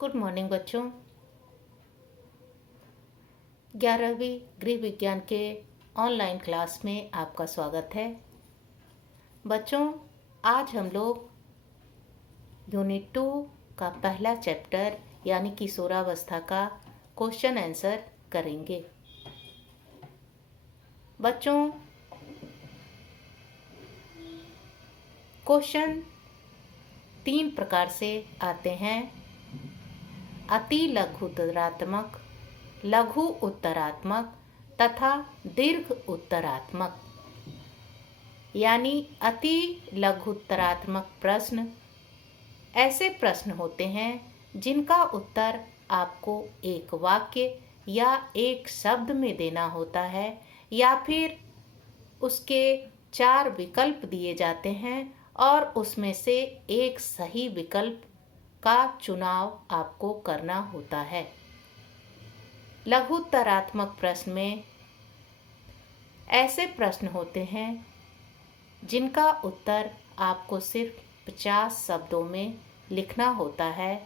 Good morning बच्चों। 11वीं गृह विज्ञान के ऑनलाइन क्लास में आपका स्वागत है। बच्चों, आज हम लोग यूनिट 2 का पहला चैप्टर यानी किशोरावस्था का क्वेश्चन आंसर करेंगे। बच्चों, क्वेश्चन 3 प्रकार से आते हैं: अति लघु उत्तरात्मक, लघु उत्तरात्मक तथा दीर्घ उत्तरात्मक। यानी अति लघु उत्तरात्मक प्रश्न ऐसे प्रश्न होते हैं जिनका उत्तर आपको एक वाक्य या एक शब्द में देना होता है, या फिर उसके 4 विकल्प दिए जाते हैं और उसमें से एक सही विकल्प का चुनाव आपको करना होता है। लघुत्तरात्मक प्रश्न में ऐसे प्रश्न होते हैं जिनका उत्तर आपको सिर्फ 50 शब्दों में लिखना होता है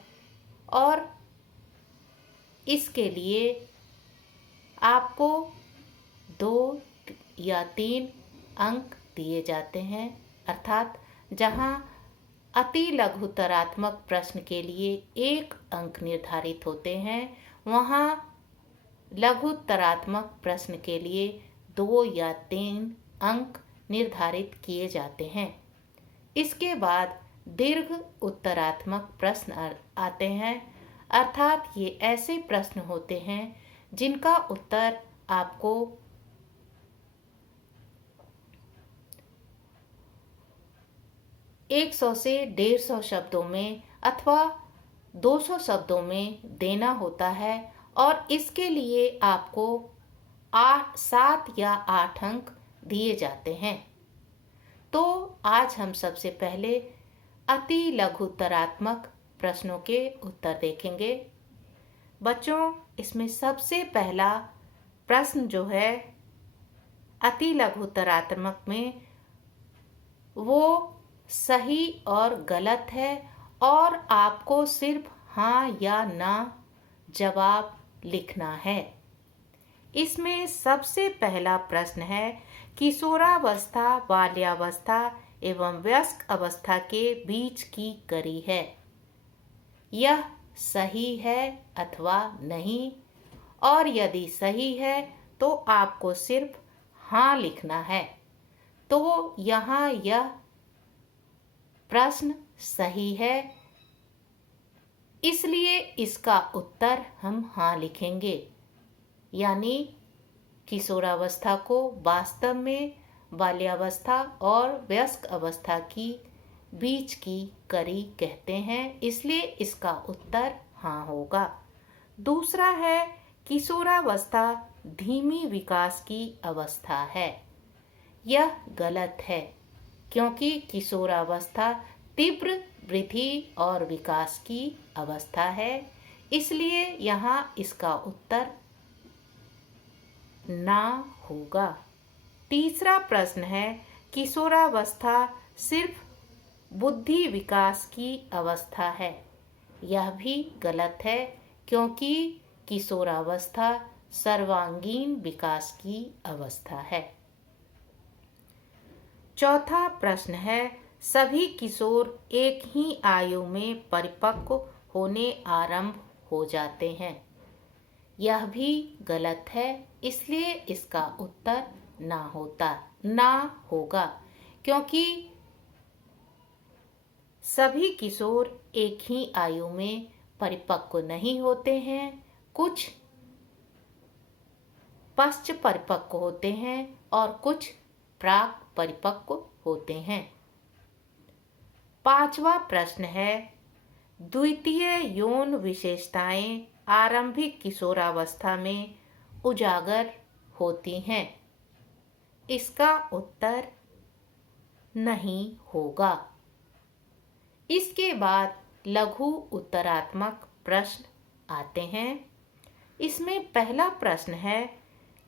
और इसके लिए आपको 2 या 3 अंक दिए जाते हैं। अर्थात जहां अति लघुत्तरात्मक प्रश्न के लिए 1 अंक निर्धारित होते हैं, वहां लघुत्तरात्मक प्रश्न के लिए 2 या 3 अंक निर्धारित किए जाते हैं। इसके बाद दीर्घ उत्तरात्मक प्रश्न आते हैं। अर्थात ये ऐसे प्रश्न होते हैं जिनका उत्तर आपको 100 से 150 शब्दों में अथवा 200 शब्दों में देना होता है और इसके लिए आपको 7 या 8 अंक दिए जाते हैं। तो आज हम सबसे पहले अति लघुत्तरात्मक प्रश्नों के उत्तर देखेंगे। बच्चों, इसमें सबसे पहला प्रश्न जो है अति लघुत्तरात्मक में, वो सही और गलत है और आपको सिर्फ हाँ या ना जवाब लिखना है। इसमें सबसे पहला प्रश्न है, किशोरावस्था बाल्यावस्था एवं वयस्क अवस्था के बीच की कड़ी है। यह सही है अथवा नहीं, और यदि सही है तो आपको सिर्फ हाँ लिखना है। तो यहाँ यह प्रश्न सही है, इसलिए इसका उत्तर हम हाँ लिखेंगे। यानी किशोरावस्था को वास्तव में बाल्यावस्था और वयस्क अवस्था की बीच की कड़ी कहते हैं, इसलिए इसका उत्तर हाँ होगा। दूसरा है, किशोरावस्था धीमी विकास की अवस्था है। यह गलत है, क्योंकि किशोरावस्था तीव्र वृद्धि और विकास की अवस्था है, इसलिए यहाँ इसका उत्तर ना होगा। तीसरा प्रश्न है, किशोरावस्था सिर्फ बुद्धि विकास की अवस्था है। यह भी गलत है, क्योंकि किशोरावस्था सर्वांगीण विकास की अवस्था है। चौथा प्रश्न है, सभी किशोर एक ही आयु में परिपक्व होने आरंभ हो जाते हैं। यह भी गलत है, इसलिए इसका उत्तर ना होगा, क्योंकि सभी किशोर एक ही आयु में परिपक्व नहीं होते हैं। कुछ पश्च परिपक्व होते हैं और कुछ प्राक परिपक्व होते हैं। पांचवा प्रश्न है, द्वितीय यौन विशेषताएं आरंभिक किशोरावस्था में उजागर होती हैं। इसका उत्तर नहीं होगा। इसके बाद लघु उत्तरात्मक प्रश्न आते हैं। इसमें पहला प्रश्न है,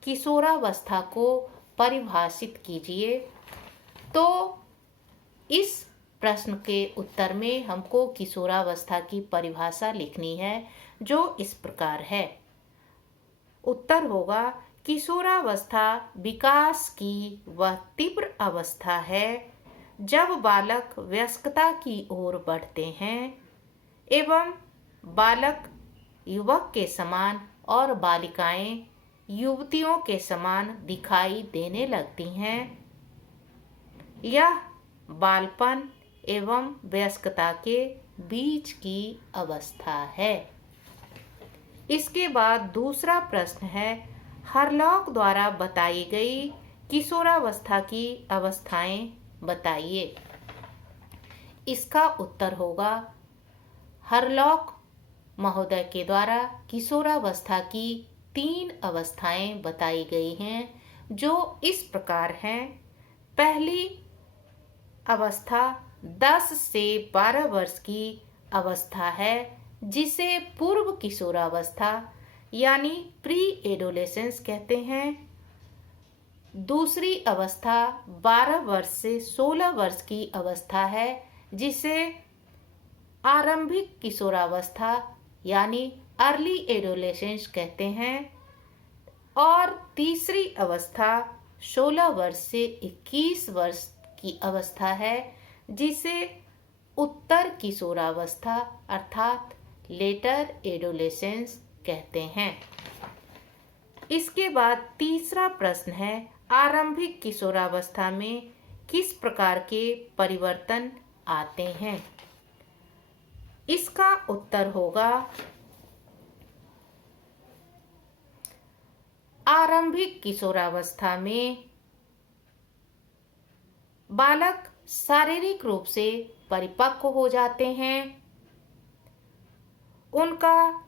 किशोरावस्था को परिभाषित कीजिए। तो इस प्रश्न के उत्तर में हमको किशोरावस्था की परिभाषा लिखनी है, जो इस प्रकार है। उत्तर होगा, किशोरावस्था विकास की वह तीव्र अवस्था है जब बालक वयस्कता की ओर बढ़ते हैं एवं बालक युवक के समान और बालिकाएं युवतियों के समान दिखाई देने लगती हैं। यह बालपन एवं वयस्कता के बीच की अवस्था है। इसके बाद दूसरा प्रश्न है, हरलॉक द्वारा बताई गई किशोरावस्था की अवस्थाएं बताइए। इसका उत्तर होगा, हरलॉक महोदय के द्वारा किशोरावस्था की 3 अवस्थाएं बताई गई हैं, जो इस प्रकार हैं। पहली अवस्था 10 से 12 वर्ष की अवस्था है, जिसे पूर्व किशोरावस्था यानी प्री एडोलेसेंस कहते हैं। दूसरी अवस्था 12 वर्ष से 16 वर्ष की अवस्था है, जिसे आरंभिक किशोरावस्था यानी अर्ली एडोलेसेंस कहते हैं। और तीसरी अवस्था 16 वर्ष से 21 वर्ष की अवस्था है, जिसे उत्तर किशोरावस्था अर्थात लेटर एडोलेसेंस कहते हैं। इसके बाद तीसरा प्रश्न है, आरंभिक किशोरावस्था में किस प्रकार के परिवर्तन आते हैं। इसका उत्तर होगा, आरंभिक किशोरावस्था में बालक शारीरिक रूप से परिपक्व हो जाते हैं। उनका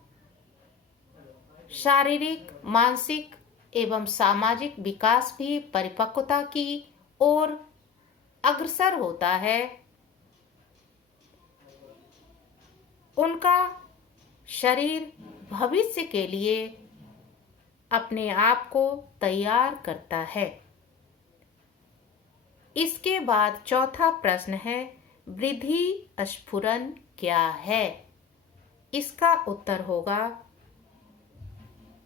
शारीरिक, मानसिक एवं सामाजिक विकास भी परिपक्वता की ओर अग्रसर होता है। उनका शरीर भविष्य के लिए अपने आप को तैयार करता है। इसके बाद चौथा प्रश्न है, वृद्धि स्फुरन क्या है। इसका उत्तर होगा,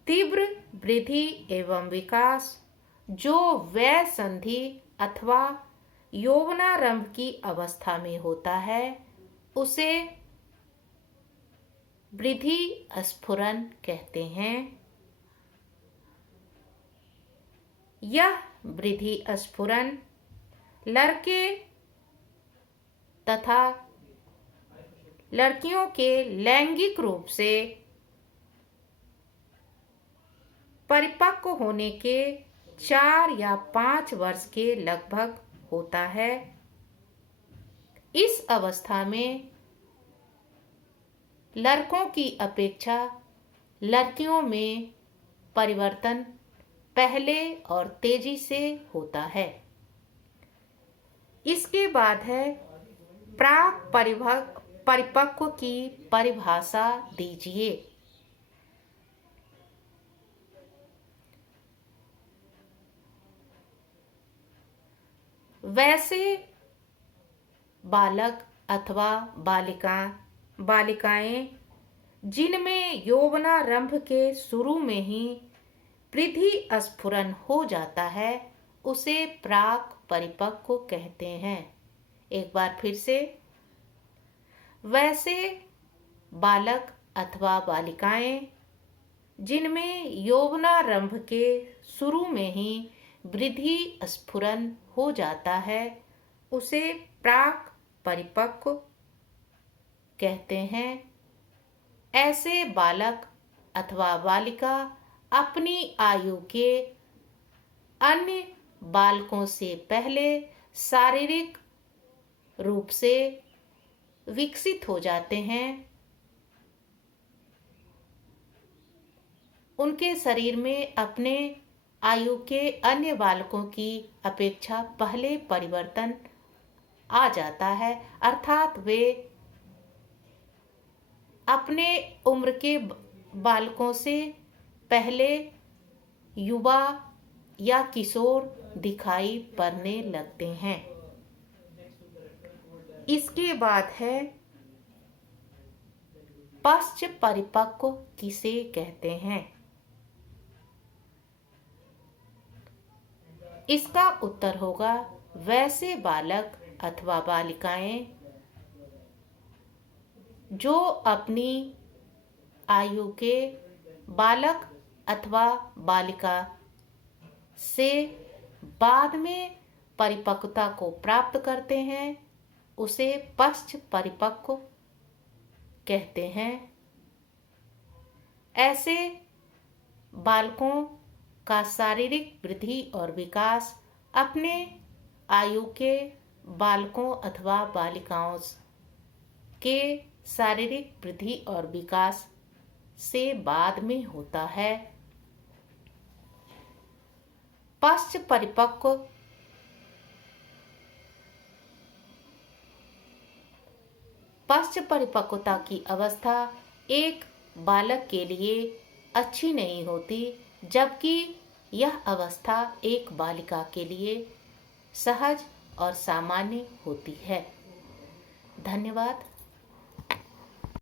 तीव्र वृद्धि एवं विकास जो वय संधि अथवा यौवनारंभ की अवस्था में होता है, उसे वृद्धि स्फुरन कहते हैं। यह वृद्धि स्फुरन लड़के तथा लड़कियों के लैंगिक रूप से परिपक्व होने के 4 या 5 वर्ष के लगभग होता है। इस अवस्था में लड़कों की अपेक्षा लड़कियों में परिवर्तन पहले और तेजी से होता है। इसके बाद है, प्राक परिपक्व की परिभाषा दीजिए। वैसे बालक अथवा बालिकाएं जिनमें यौवनारंभ के शुरू में ही वृद्धि स्फुरन हो जाता है, उसे प्राक परिपक्व कहते हैं। एक बार फिर से, वैसे बालक अथवा बालिकाएं जिनमें यौवनारंभ के शुरू में ही वृद्धि स्फुरन हो जाता है, उसे प्राक परिपक्व कहते हैं। ऐसे बालक अथवा बालिका अपनी आयु के अन्य बालकों से पहले शारीरिक रूप से विकसित हो जाते हैं। उनके शरीर में अपने आयु के अन्य बालकों की अपेक्षा पहले परिवर्तन आ जाता है, अर्थात वे अपने उम्र के बालकों से पहले युवा या किशोर दिखाई पड़ने लगते हैं। इसके बाद है पश्च परिपक्व किसे कहते हैं। इसका उत्तर होगा वैसे बालक अथवा बालिकाएं जो अपनी आयु के बालक अथवा बालिका से बाद में परिपक्वता को प्राप्त करते हैं, उसे पश्च परिपक्व कहते हैं। ऐसे बालकों का शारीरिक वृद्धि और विकास अपने आयु के बालकों अथवा बालिकाओं के शारीरिक वृद्धि और विकास से बाद में होता है। पश्च परिपक्वता की अवस्था एक बालक के लिए अच्छी नहीं होती, जबकि यह अवस्था एक बालिका के लिए सहज और सामान्य होती है। धन्यवाद।